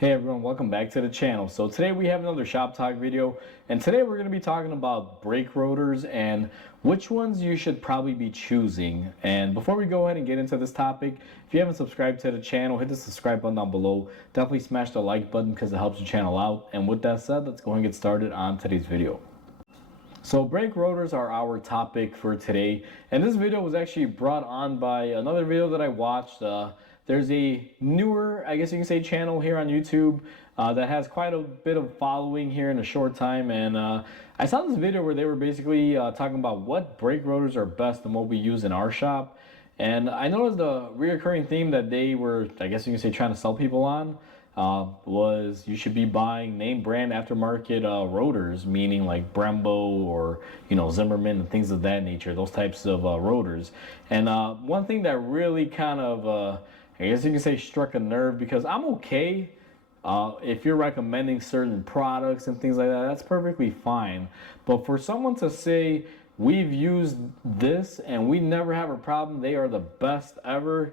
Hey everyone, welcome back to the channel. So today we have another shop talk video, and today we're going to be talking about brake rotors and which ones you should probably be choosing. And before we go ahead and get into this topic, if you haven't subscribed to the channel, hit the subscribe button down below. Definitely smash the like button because it helps the channel out. And with that said, let's go and get started on today's video. So brake rotors are our topic for today, and this video was actually brought on by another video that I watched. There's a newer, I guess you can say, channel here on YouTube that has quite a bit of following here in a short time, and I saw this video where they were basically talking about what brake rotors are best and what we use in our shop. And I noticed the reoccurring theme that they were, I guess you can say, trying to sell people on was you should be buying name brand aftermarket rotors, meaning like Brembo or Zimmerman and things of that nature, those types of rotors. And one thing that really kind of I guess you can say struck a nerve, because I'm okay if you're recommending certain products and things like that, that's perfectly fine. But for someone to say we've used this and we never have a problem, they are the best ever,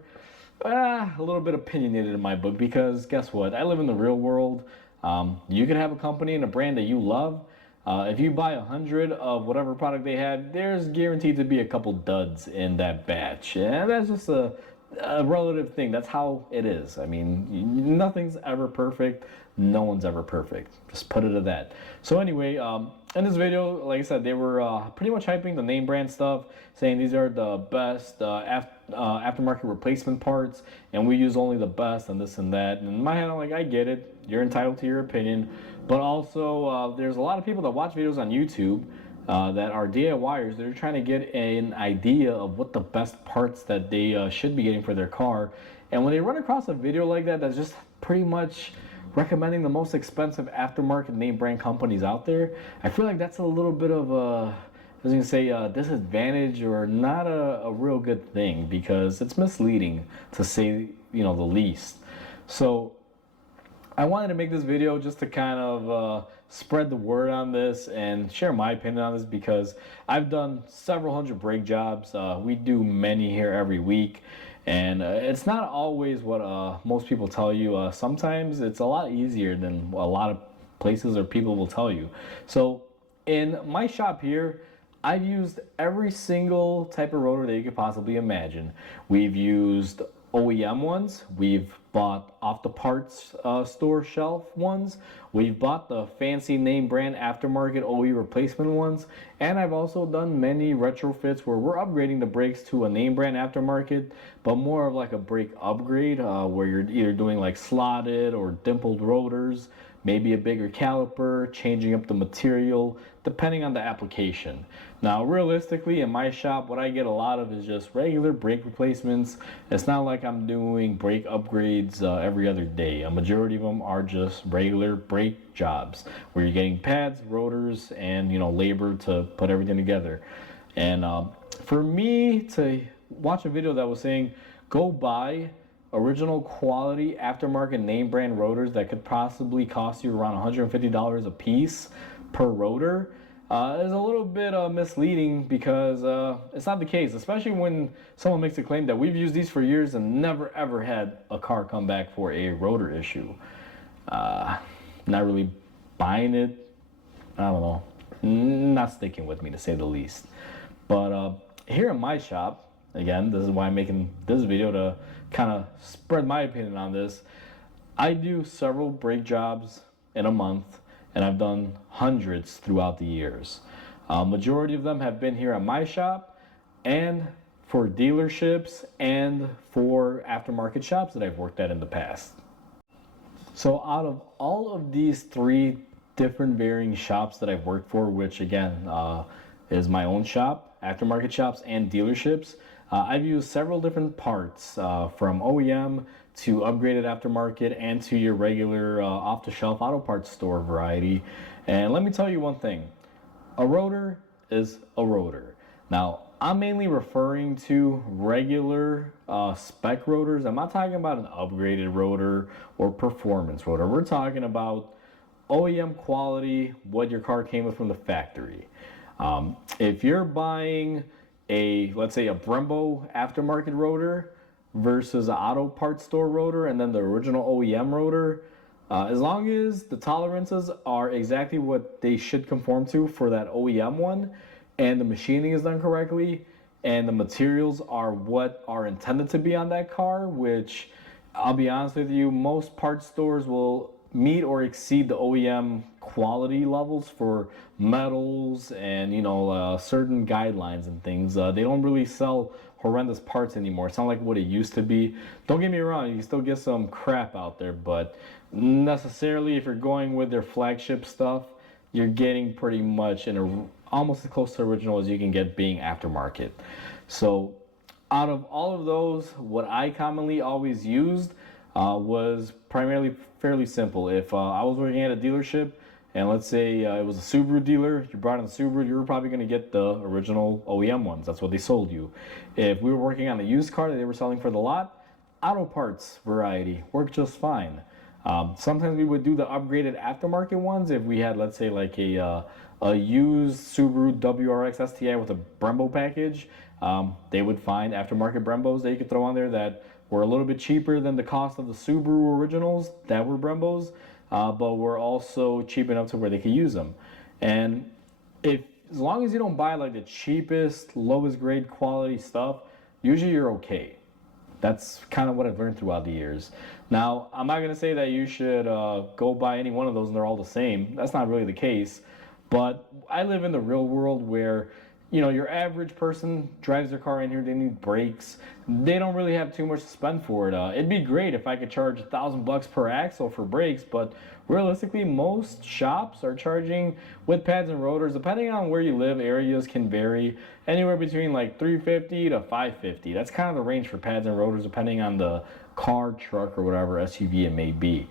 a little bit opinionated in my book, because guess what? I live in the real world. You can have a company and a brand that you love. If you buy 100 of whatever product they have, there's guaranteed to be a couple duds in that batch. And that's just a relative thing. That's how it is. I mean, nothing's ever perfect. No one's ever perfect. Just put it at that. So anyway, in this video, like I said, they were pretty much hyping the name brand stuff, saying these are the best aftermarket replacement parts, and we use only the best and this and that. And in my head, I'm like, I get it. You're entitled to your opinion. But also, there's a lot of people that watch videos on YouTube that are DIYers. They're trying to get an idea of what the best parts that they should be getting for their car. And when they run across a video like that, that's just pretty much recommending the most expensive aftermarket name brand companies out there, I feel like that's a little bit of a, I was going to say, a disadvantage, or not a real good thing, because it's misleading to say, the least. So I wanted to make this video just to kind of spread the word on this and share my opinion on this, because I've done several hundred brake jobs. We do many here every week, and it's not always what most people tell you. Sometimes it's a lot easier than a lot of places or people will tell you. So in my shop here, I've used every single type of rotor that you could possibly imagine. We've used OEM ones, we've bought off the parts store shelf ones, we've bought the fancy name brand aftermarket OE replacement ones, and I've also done many retrofits where we're upgrading the brakes to a name brand aftermarket, but more of like a brake upgrade, where you're either doing like slotted or dimpled rotors, maybe a bigger caliper, changing up the material, depending on the application. Now, realistically, in my shop, what I get a lot of is just regular brake replacements. It's not like I'm doing brake upgrades every other day. A majority of them are just regular brake jobs, where you're getting pads, rotors, and labor to put everything together. And for me to watch a video that was saying, go buy original quality aftermarket name brand rotors that could possibly cost you around $150 a piece per rotor, is a little bit misleading, because it's not the case, especially when someone makes a claim that we've used these for years and never ever had a car come back for a rotor issue. Not really buying it. I don't know. Not sticking with me, to say the least. But here in my shop, again, this is why I'm making this video, to kind of spread my opinion on this. I do several brake jobs in a month, and I've done hundreds throughout the years. Majority of them have been here at my shop, and for dealerships, and for aftermarket shops that I've worked at in the past. So out of all of these three different varying shops that I've worked for, which again is my own shop, aftermarket shops, and dealerships, I've used several different parts, from OEM to upgraded aftermarket and to your regular off-the-shelf auto parts store variety. And let me tell you one thing, a rotor is a rotor. Now, I'm mainly referring to regular spec rotors. I'm not talking about an upgraded rotor or performance rotor. We're talking about OEM quality, what your car came with from the factory. If you're buying let's say a Brembo aftermarket rotor versus an auto parts store rotor, and then the original OEM rotor, As long as the tolerances are exactly what they should conform to for that OEM one, and the machining is done correctly, and the materials are what are intended to be on that car, which I'll be honest with you, most parts stores will meet or exceed the OEM quality levels for metals and certain guidelines and things. They don't really sell horrendous parts anymore. It's not like what it used to be. Don't get me wrong, you can still get some crap out there, but necessarily if you're going with their flagship stuff, you're getting pretty much almost as close to original as you can get being aftermarket. So out of all of those, what I commonly always used was primarily fairly simple. If I was working at a dealership and let's say it was a Subaru dealer, you brought in a Subaru, you were probably going to get the original OEM ones. That's what they sold you. If we were working on a used car that they were selling for the lot, auto parts variety worked just fine. Sometimes we would do the upgraded aftermarket ones if we had, let's say, like a used Subaru WRX STI with a Brembo package. They would find aftermarket Brembos that you could throw on there that were a little bit cheaper than the cost of the Subaru originals that were Brembos, but were also cheap enough to where they could use them. And as long as you don't buy like the cheapest, lowest grade quality stuff, usually you're okay. That's kind of what I've learned throughout the years. Now, I'm not going to say that you should go buy any one of those and they're all the same. That's not really the case. But I live in the real world where, your average person drives their car in here, they need brakes. They don't really have too much to spend for it. It'd be great if I could charge $1,000 per axle for brakes, but realistically, most shops are charging with pads and rotors, depending on where you live, areas can vary anywhere between like $350 to $550. That's kind of the range for pads and rotors, depending on the car, truck, or whatever SUV it may be.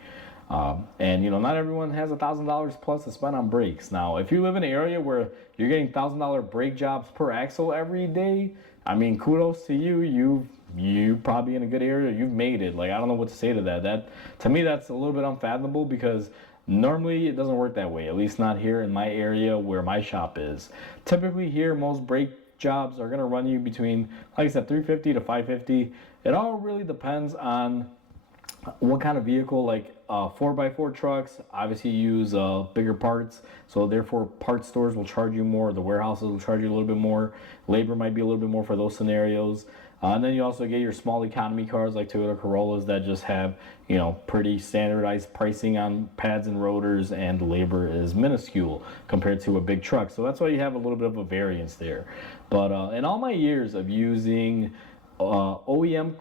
And not everyone has $1,000 plus to spend on brakes. Now, if you live in an area where you're getting $1,000 brake jobs per axle every day, I mean, kudos to you. You probably in a good area. You've made it. Like, I don't know what to say to that. That to me, that's a little bit unfathomable because normally it doesn't work that way. At least not here in my area where my shop is. Typically here, most brake jobs are gonna run you between, like I said, 350 to 550. It all really depends on what kind of vehicle. Like 4x4 trucks obviously use bigger parts, so therefore parts stores will charge you more, the warehouses will charge you a little bit more, labor might be a little bit more for those scenarios. And then you also get your small economy cars like Toyota Corollas that just have pretty standardized pricing on pads and rotors, and the labor is minuscule compared to a big truck, so that's why you have a little bit of a variance there. But in all my years of using OEM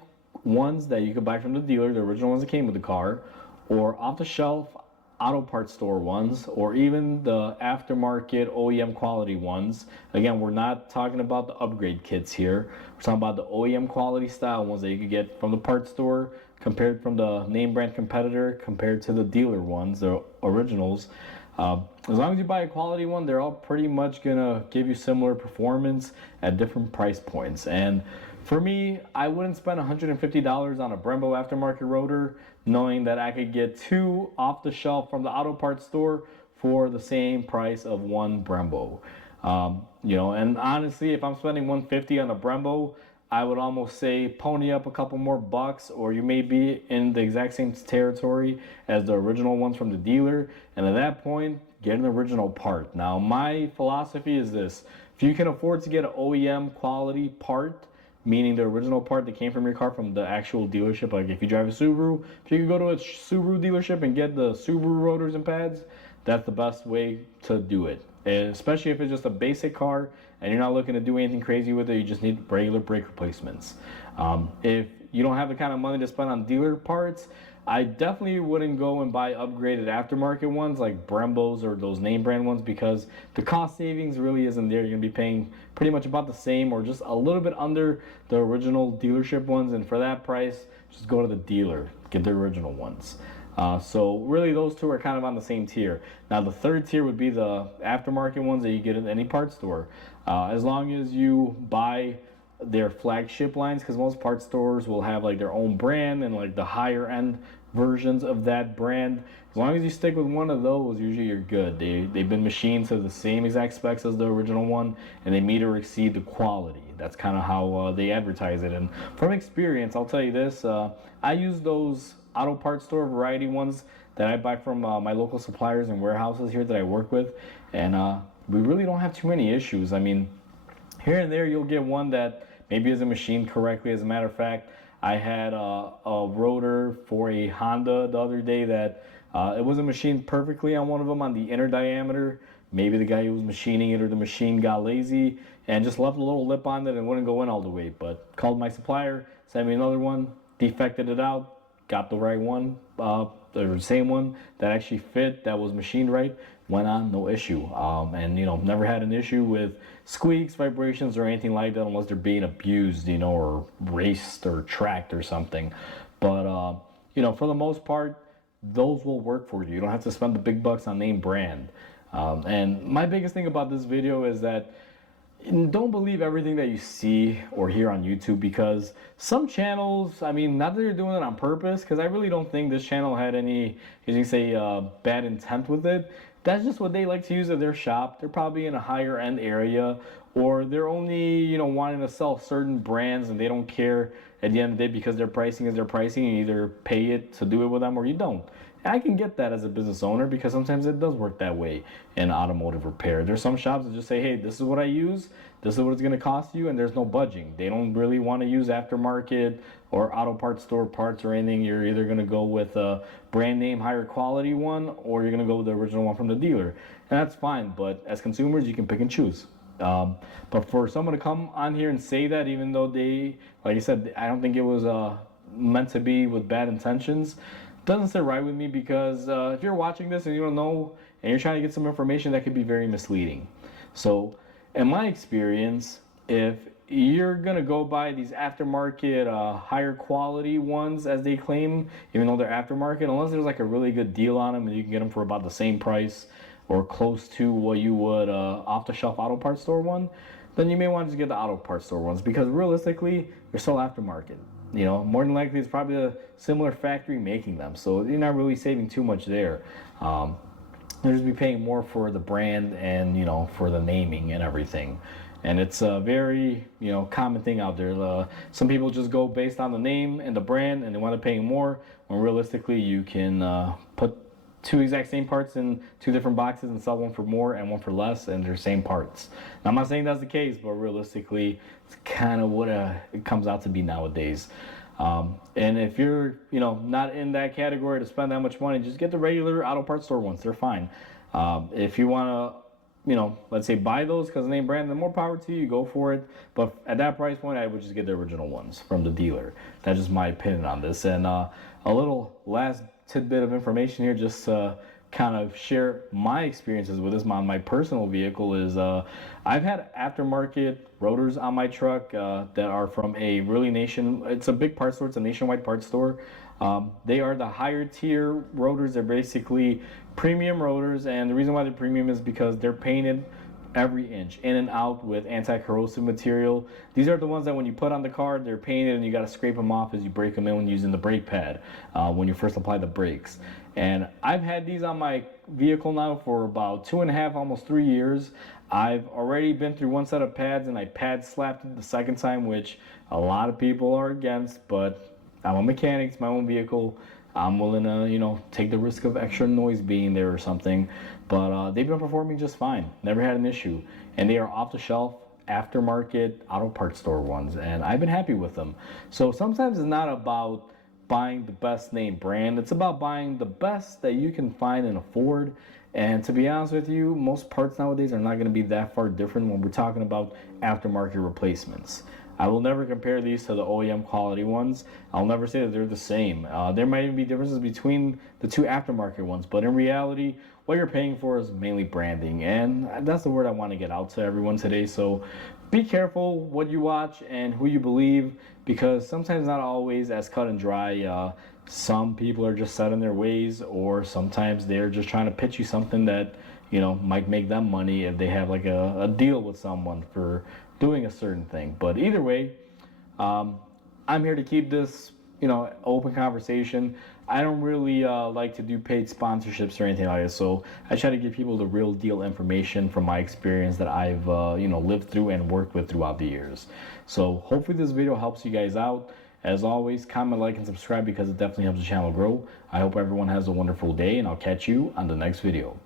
ones that you could buy from the dealer, the original ones that came with the car, or off the shelf auto parts store ones, or even the aftermarket OEM quality ones. Again, we're not talking about the upgrade kits here. We're talking about the OEM quality style ones that you could get from the parts store, compared from the name brand competitor, compared to the dealer ones, the originals. As long as you buy a quality one, they're all pretty much gonna give you similar performance at different price points. And for me, I wouldn't spend $150 on a Brembo aftermarket rotor, knowing that I could get two off the shelf from the auto parts store for the same price of one Brembo. And honestly, if I'm spending $150 on a Brembo, I would almost say pony up a couple more bucks, or you may be in the exact same territory as the original ones from the dealer. And at that point, get an original part. Now, my philosophy is this: if you can afford to get an OEM quality part, meaning the original part that came from your car from the actual dealership, like if you drive a Subaru, if you can go to a Subaru dealership and get the Subaru rotors and pads, that's the best way to do it. And especially if it's just a basic car and you're not looking to do anything crazy with it, you just need regular brake replacements. If you don't have the kind of money to spend on dealer parts, I definitely wouldn't go and buy upgraded aftermarket ones like Brembos or those name brand ones, because the cost savings really isn't there. You're going to be paying pretty much about the same or just a little bit under the original dealership ones, and for that price, just go to the dealer, get the original ones. So really those two are kind of on the same tier. Now the third tier would be the aftermarket ones that you get in any parts store. As long as you buy their flagship lines, because most parts stores will have like their own brand and like the higher end versions of that brand. As long as you stick with one of those, usually you're good. They've been machined to the same exact specs as the original one, and they meet or exceed the quality. That's kind of how they advertise it. And from experience, I'll tell you this: I use those auto parts store variety ones that I buy from my local suppliers and warehouses here that I work with, and we really don't have too many issues. I mean, here and there you'll get one that maybe isn't machined correctly. As a matter of fact, I had a rotor for a Honda the other day that it wasn't machined perfectly on one of them on the inner diameter. Maybe the guy who was machining it or the machine got lazy and just left a little lip on it and wouldn't go in all the way. But called my supplier, sent me another one, defected it out, got the right one, the same one that actually fit, that was machined right, went on, no issue. And never had an issue with squeaks, vibrations, or anything like that unless they're being abused, or raced or tracked or something. But for the most part, those will work for you. You don't have to spend the big bucks on name brand. And my biggest thing about this video is that don't believe everything that you see or hear on YouTube, because some channels, I mean, not that they're doing it on purpose, because I really don't think this channel had any, as you say, bad intent with it. That's just what they like to use at their shop. They're probably in a higher end area, or they're only, wanting to sell certain brands, and they don't care at the end of the day because their pricing is their pricing. You either pay it to do it with them or you don't. I can get that as a business owner, because sometimes it does work that way in automotive repair. There's some shops that just say, hey, this is what I use, this is what it's going to cost you, and there's no budging. They don't really want to use aftermarket or auto parts store parts or anything. You're either going to go with a brand name, higher quality one, or you're going to go with the original one from the dealer. And that's fine, but as consumers, you can pick and choose. But for someone to come on here and say that, even though they, like I said, I don't think it was meant to be with bad intentions, doesn't sit right with me, because if you're watching this and you don't know and you're trying to get some information, that could be very misleading. So in my experience, if you're gonna go buy these aftermarket higher quality ones, as they claim, even though they're aftermarket, unless there's like a really good deal on them and you can get them for about the same price or close to what you would off the shelf auto parts store one, then you may want to just get the auto parts store ones, because realistically they're still aftermarket. More than likely it's probably a similar factory making them, so you're not really saving too much there. You'll just be paying more for the brand and for the naming and everything. And it's a very common thing out there. Some people just go based on the name and the brand, and they want to pay more, when realistically you can put two exact same parts in two different boxes and sell one for more and one for less, and they're same parts. Now, I'm not saying that's the case, but realistically it's kind of what it comes out to be nowadays. And if you're not in that category to spend that much money, just get the regular auto parts store ones. They're fine. If you want to let's say buy those because of the name brand, then more power to you, go for it. But at that price point, I would just get the original ones from the dealer. That's just my opinion on this. And a little last tidbit of information here, just kind of share my experiences with this on my personal vehicle, is I've had aftermarket rotors on my truck that are from a really it's a big parts store, it's a nationwide parts store. They are the higher tier rotors. They're basically premium rotors, and the reason why they're premium is because they're painted every inch in and out with anti-corrosive material. These are the ones that when you put on the car, they're painted and you got to scrape them off as you break them in when using the brake pad when you first apply the brakes. And I've had these on my vehicle now for about 2.5, almost 3 years. I've already been through one set of pads, and I pad slapped it the second time, which a lot of people are against, but I'm a mechanic, it's my own vehicle. I'm willing to, take the risk of extra noise being there or something. But they've been performing just fine. Never had an issue. And they are off the shelf, aftermarket, auto parts store ones. And I've been happy with them. So sometimes it's not about buying the best name brand. It's about buying the best that you can find and afford. And to be honest with you, most parts nowadays are not going to be that far different when we're talking about aftermarket replacements. I will never compare these to the OEM quality ones. I'll never say that they're the same. There might even be differences between the two aftermarket ones, but in reality, what you're paying for is mainly branding, and that's the word I want to get out to everyone today. So be careful what you watch and who you believe, because sometimes not always as cut and dry. Some people are just set in their ways, or sometimes they're just trying to pitch you something that might make them money if they have like a deal with someone for doing a certain thing. But either way, I'm here to keep this open conversation. I don't really like to do paid sponsorships or anything like that, so I try to give people the real deal information from my experience that I've lived through and worked with throughout the years. So hopefully this video helps you guys out. As always, comment, like, and subscribe because it definitely helps the channel grow. I hope everyone has a wonderful day, and I'll catch you on the next video.